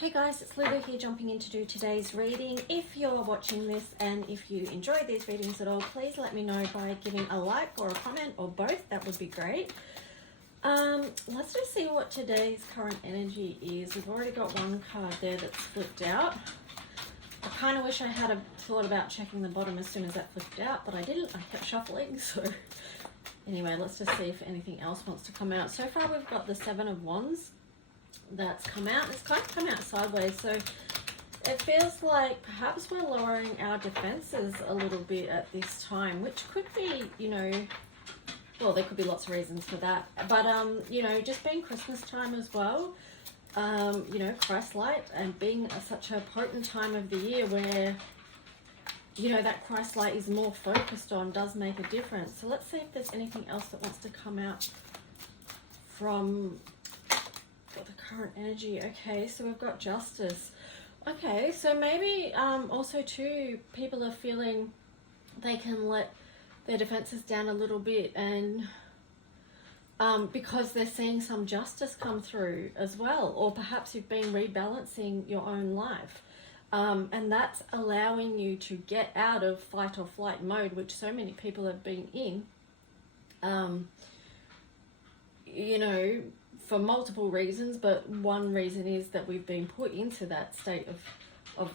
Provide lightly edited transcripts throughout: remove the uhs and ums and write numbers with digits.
Hey guys, it's Lulu here jumping in to do today's reading. If you're watching this and if you enjoy these readings at all, please let me know by giving a like or a comment or both. That would be great. Let's just see what today's current energy is. We've already got one card there that's flipped out. I kind of wish I had thought about checking the bottom as soon as that flipped out, but I didn't. I kept shuffling, so anyway, let's just see if anything else wants to come out. So far we've got the Seven of Wands that's come out. It's kind of come out sideways, so it feels like perhaps we're lowering our defenses a little bit at this time, which could be, well, there could be lots of reasons for that, but just being Christmas time as well, Christ light, and being such a potent time of the year where that Christ light is more focused on does make a difference. So let's see if there's anything else that wants to come out from the current energy. Okay, so we've got Justice. Okay, so maybe also too, people are feeling they can let their defenses down a little bit, and because they're seeing some justice come through as well, or perhaps you've been rebalancing your own life, and that's allowing you to get out of fight or flight mode, which so many people have been in, for multiple reasons, but one reason is that we've been put into that state of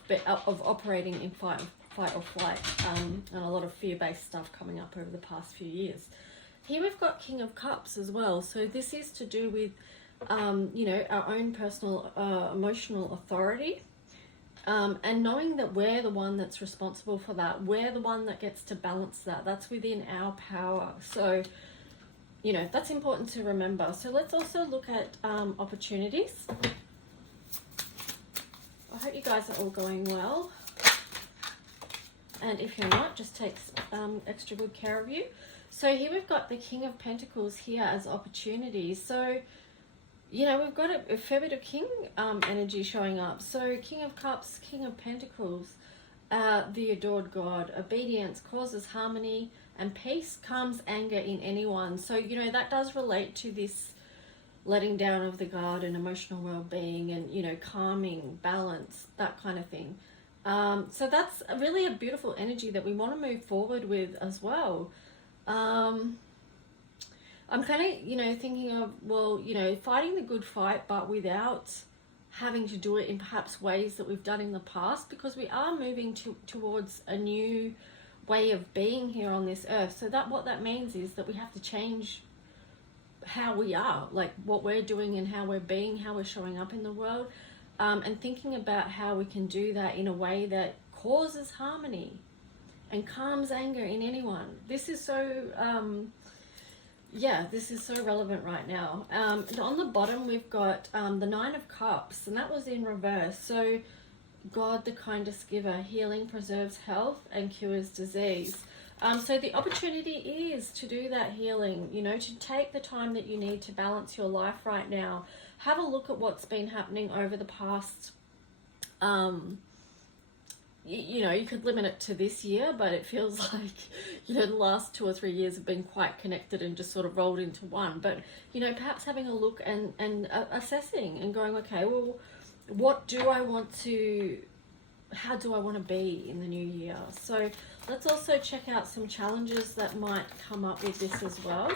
operating in fight or flight, and a lot of fear-based stuff coming up over the past few years. Here we've got King of Cups as well, so this is to do with our own personal emotional authority, and knowing that we're the one that's responsible for that, we're the one that gets to balance that's within our power. So that's important to remember. So let's also look at opportunities. I hope you guys are all going well. And if you're not, just take extra good care of you. So here we've got the King of Pentacles here as opportunities. So, we've got a fair bit of King energy showing up. So King of Cups, King of Pentacles, the adored God. Obedience causes harmony, and peace calms anger in anyone. So, that does relate to this letting down of the guard and emotional well-being and, calming, balance, that kind of thing. So that's really a beautiful energy that we want to move forward with as well. I'm kind of, thinking of, well, fighting the good fight, but without having to do it in perhaps ways that we've done in the past, because we are moving towards a new way of being here on this earth. So what that means is that we have to change how we are, like what we're doing and how we're being, how we're showing up in the world, and thinking about how we can do that in a way that causes harmony and calms anger in anyone. This is so this is so relevant right now. On the bottom we've got the Nine of Cups, and that was in reverse. So God, the kindest giver, healing preserves health and cures disease. So the opportunity is to do that healing, to take the time that you need to balance your life right now. Have a look at what's been happening over the past, you could limit it to this year, but it feels like, the last 2 or 3 years have been quite connected and just sort of rolled into one. But, perhaps having a look and assessing and going, okay, well, what do I want to, how do I want to be in the new year? So let's also check out some challenges that might come up with this as well.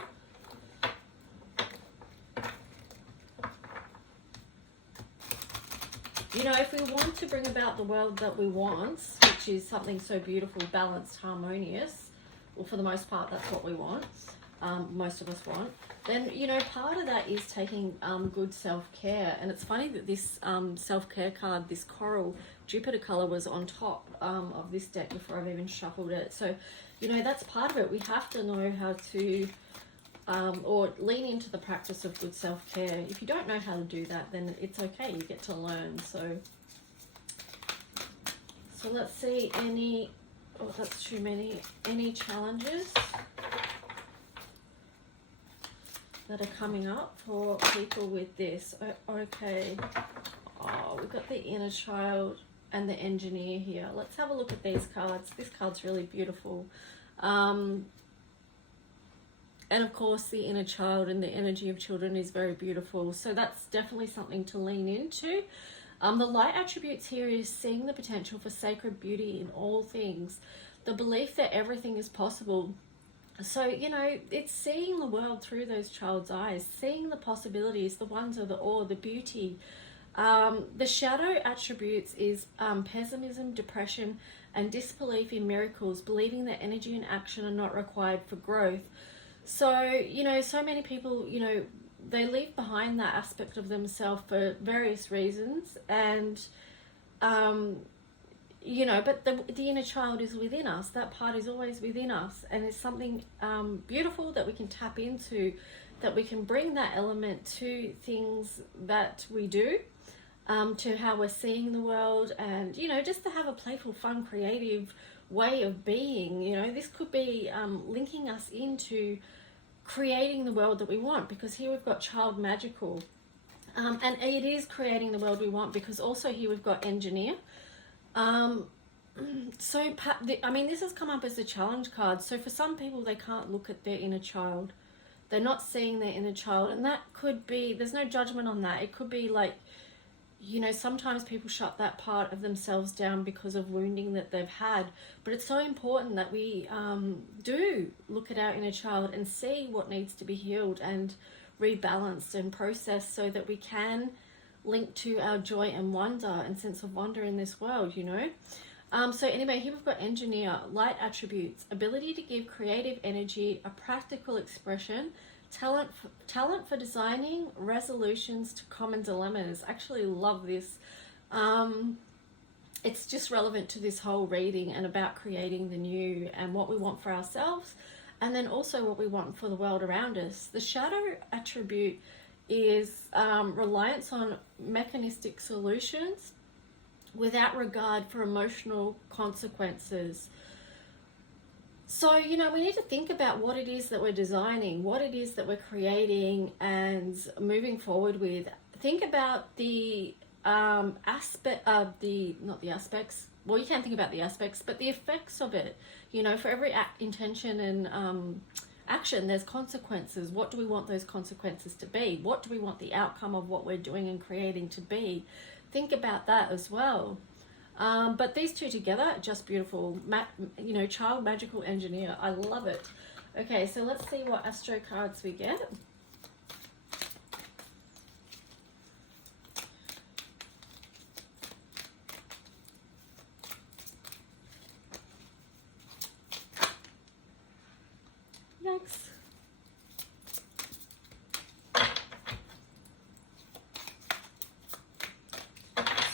If we want to bring about the world that we want, which is something so beautiful, balanced, harmonious, well, for the most part, that's what we want. Most of us want. Then, part of that is taking good self-care. And it's funny that this self-care card, this coral Jupiter color, was on top of this deck before I've even shuffled it. So, that's part of it. We have to know how to, or lean into the practice of good self-care. If you don't know how to do that, then it's okay. You get to learn. So let's see that's too many. Any challenges that are coming up for people with this? Okay. Oh, we've got the Inner Child and the Engineer here. Let's have a look at these cards. This card's really beautiful. And of course, the Inner Child and the energy of children is very beautiful. So that's definitely something to lean into. The light attributes here is seeing the potential for sacred beauty in all things, the belief that everything is possible. So, you know, it's seeing the world through those child's eyes, seeing the possibilities, the wonder, the awe, the beauty. The shadow attributes is pessimism, depression, and disbelief in miracles, believing that energy and action are not required for growth. So, you know, so many people, you know, they leave behind that aspect of themselves for various reasons, and you know, but the inner child is within us. That part is always within us, and it's something beautiful that we can tap into, that we can bring that element to things that we do, to how we're seeing the world, and, you know, just to have a playful, fun, creative way of being. You know, this could be linking us into creating the world that we want, because here we've got child magical, and it is creating the world we want, because also here we've got engineer. So I mean, this has come up as a challenge card. So for some people, they can't look at their inner child, they're not seeing their inner child, and that could be, there's no judgment on that. It could be like, you know, sometimes people shut that part of themselves down because of wounding that they've had. But it's so important that we do look at our inner child and see what needs to be healed and rebalanced and processed, so that we can link to our joy and wonder and sense of wonder in this world, you know. So anyway, here we've got engineer, light attributes, ability to give creative energy, a practical expression, talent for designing resolutions to common dilemmas. I actually love this. It's just relevant to this whole reading and about creating the new and what we want for ourselves, and then also what we want for the world around us. The shadow attribute is reliance on mechanistic solutions without regard for emotional consequences. So, you know, we need to think about what it is that we're designing, what it is that we're creating and moving forward with. Think about the aspect of not the aspects, well, you can't think about the aspects, but the effects of it. You know, for every intention and action, there's consequences. What do we want those consequences to be? What do we want the outcome of what we're doing and creating to be? Think about that as well. But these two together are just beautiful. You know, child magical engineer. I love it. Okay, so let's see what astro cards we get. Yikes.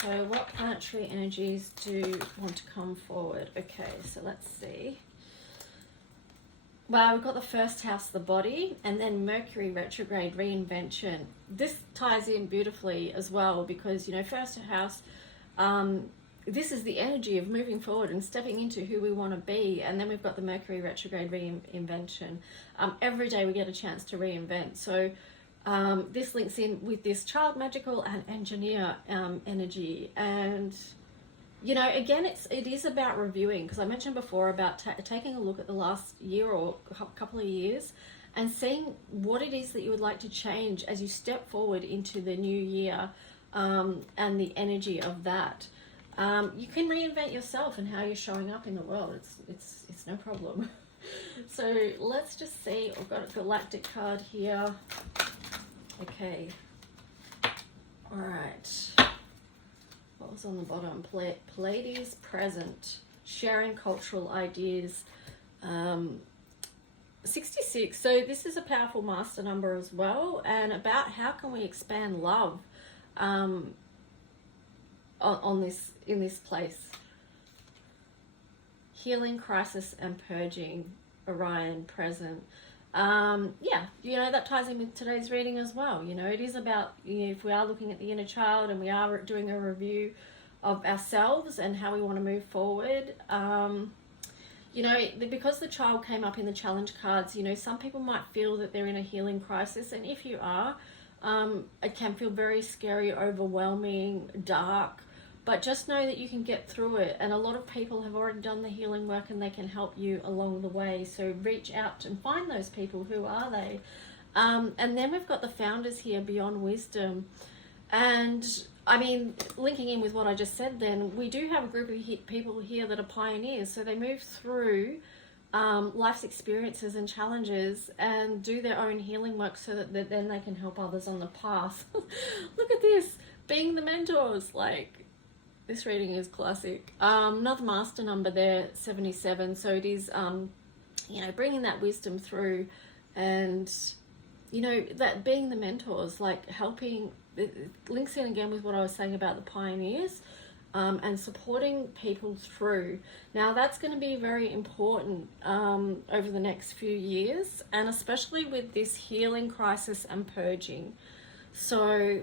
So what planetary energies do want to come forward? Okay, so let's see. Well, we've got the first house, the body, and then Mercury retrograde, reinvention. This ties in beautifully as well, because, you know, first house, this is the energy of moving forward and stepping into who we want to be. And then we've got the Mercury retrograde, reinvention. Every day we get a chance to reinvent. So this links in with this child magical and engineer energy. And, you know, again, it is about reviewing, because I mentioned before about taking a look at the last year or couple of years and seeing what it is that you would like to change as you step forward into the new year, and the energy of that. You can reinvent yourself and how you're showing up in the world. It's no problem. So let's just see. I've got a galactic card here. Okay. All right. What was on the bottom? Pleiades present, sharing cultural ideas. 66. So this is a powerful master number as well, and about how can we expand love on this, in this place. Healing, crisis, and purging. Orion present. Yeah, you know, that ties in with today's reading as well. You know, it is about, you know, if we are looking at the inner child and we are doing a review of ourselves and how we want to move forward. You know, because the child came up in the challenge cards, you know, some people might feel that they're in a healing crisis, and if you are, it can feel very scary, overwhelming, dark, but just know that you can get through it. And a lot of people have already done the healing work and they can help you along the way. So reach out and find those people. Who are they? And then we've got the founders here, beyond wisdom. And I mean, linking in with what I just said, then we do have a group of people here that are pioneers. So they move through life's experiences and challenges and do their own healing work so that then they can help others on the path. Look at this, being the mentors. Like, this reading is classic. Another master number there, 77. So it is, you know, bringing that wisdom through, and, you know, that being the mentors, like helping, it links in again with what I was saying about the pioneers, and supporting people through. Now that's going to be very important over the next few years, and especially with this healing crisis and purging. So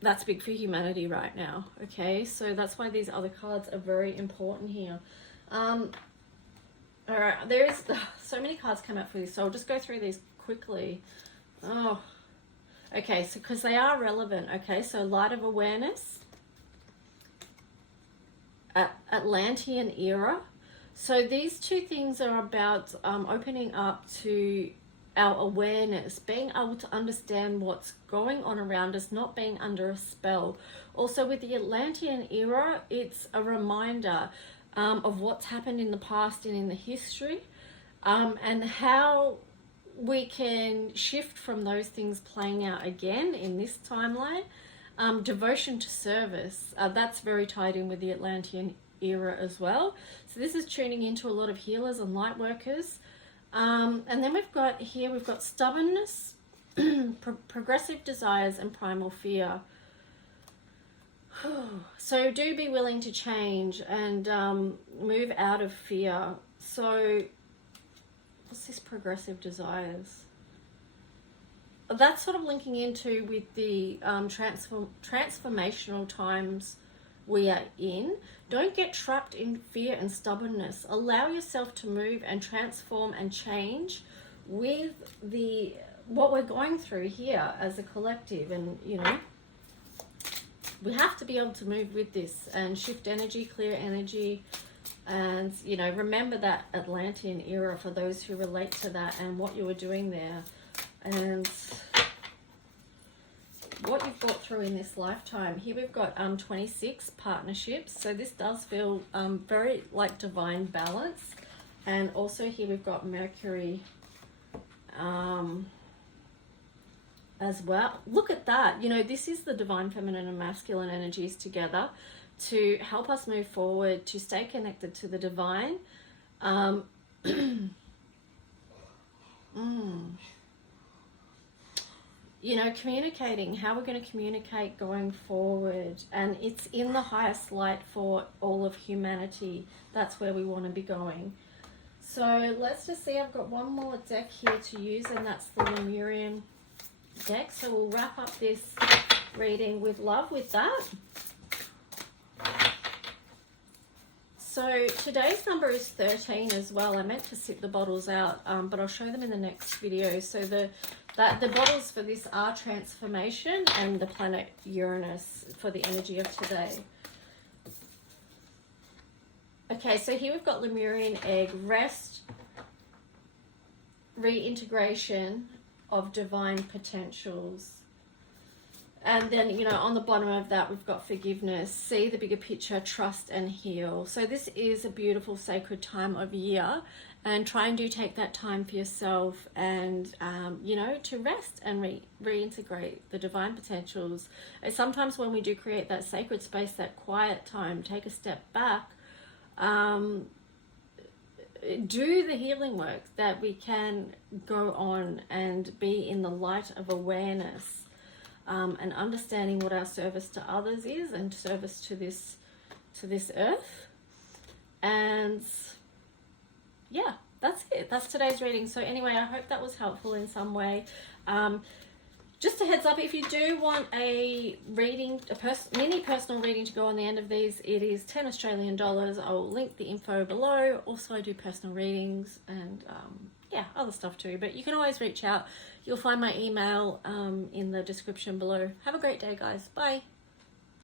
that's big for humanity right now. Okay, so that's why these other cards are very important here. All right, there is so many cards come out for this, so I'll just go through these quickly. Oh, okay, so because they are relevant. Okay, so light of awareness, Atlantean era. So these two things are about opening up to our awareness, being able to understand what's going on around us, not being under a spell. Also with the Atlantean era, it's a reminder of what's happened in the past and in the history, and how we can shift from those things playing out again in this timeline. Devotion to service, that's very tied in with the Atlantean era as well. So this is tuning into a lot of healers and light workers. And then we've got stubbornness, progressive desires, and primal fear. So do be willing to change and move out of fear. So what's this progressive desires? That's sort of linking into with the transformational times we are in. Don't get trapped in fear and stubbornness. Allow yourself to move and transform and change with what we're going through here as a collective. And, you know, we have to be able to move with this and shift energy, clear energy. And, you know, remember that Atlantean era for those who relate to that and what you were doing there. And what you've got through in this lifetime. Here we've got 26 partnerships. So this does feel very like divine balance. And also here we've got Mercury as well. Look at that. You know, this is the divine feminine and masculine energies together to help us move forward, to stay connected to the divine. You know, communicating, how we're going to communicate going forward. And it's in the highest light for all of humanity. That's where we want to be going. So let's just see, I've got one more deck here to use, and that's the Lemurian deck. So we'll wrap up this reading with love with that. So today's number is 13 as well. I meant to sip the bottles out, but I'll show them in the next video. So the bottles for this are transformation, and the planet Uranus for the energy of today. Okay, so here we've got Lemurian egg, rest, reintegration of divine potentials. And then, you know, on the bottom of that, we've got forgiveness, see the bigger picture, trust and heal. So this is a beautiful sacred time of year, and try and take that time for yourself and, you know, to rest and reintegrate the divine potentials. And sometimes when we do create that sacred space, that quiet time, take a step back, do the healing work that we can go on and be in the light of awareness. And understanding what our service to others is and service to this earth. And yeah, that's it. That's today's reading. So anyway, I hope that was helpful in some way. Just a heads up, if you do want a reading, mini personal reading to go on the end of these, it is 10 Australian dollars. I will link the info below. Also, I do personal readings and yeah, other stuff too. But you can always reach out. You'll find my email in the description below. Have a great day, guys. Bye.